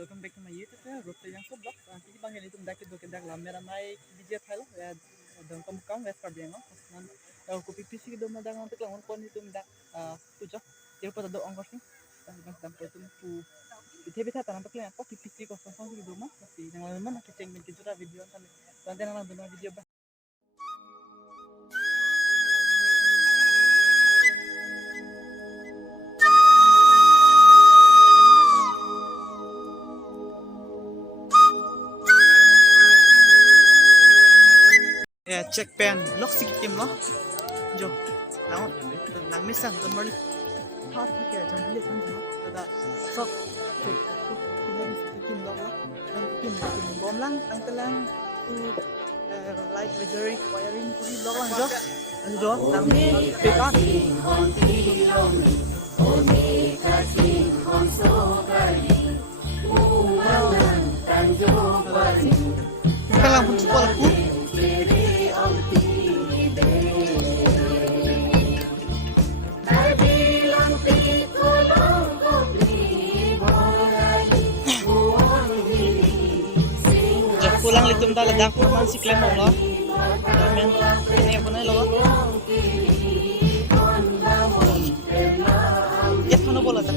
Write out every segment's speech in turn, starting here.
welcome back to my YouTube ya. Road yang vlog. Nanti panggil itu mendaki do kendak lamer mai DJ Thailand ya. Dong kamu wes karbiang no. Nan aku pipisi do madang nanti lang kon itu mendak tujuh. Dia pada do ongkos nih. Dan sampai itu ku bete tanam tak lang aku pipisi ko song di rumah. Tapi nang lain mana kita ingin kita video nanti nang do video ba. Ya cek pen lok sikit lo jo lang misan ton mali hot ke jam dia kan jo ada sok cek pinang sikit lo dan kim bom lang tang telang tu light luxury wiring ku lo lang jo jo lang pick up kita lang pun sekolah ku pulang litum dah ledak naman si Clemong lo. Damen ini apa nih lo? Ya mana bola tak?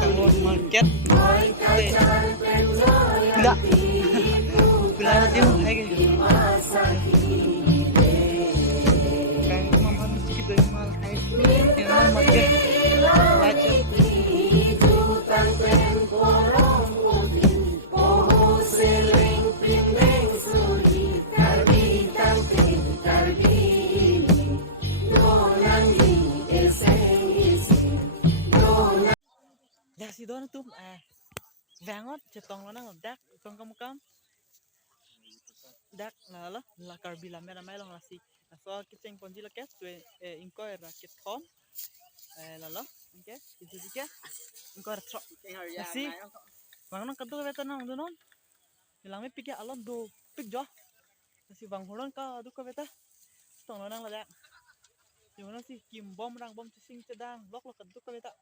Kamu market? Enggak. Bila nanti mau kayak gitu. Ya si doon tuh vangot cetong lo nang dak tong kamu dak la karbila mera mai long lasi so kitchen ponji la kes inko era kit kon la oke itu juga inko era tro lasi bang nang kadu beta nang donon bilang me pikir alon do pik jo lasi bang horon ka du ka beta tong lo nang la dak gimana sih kim bom rang bom cing cedang blok lo kadu ka beta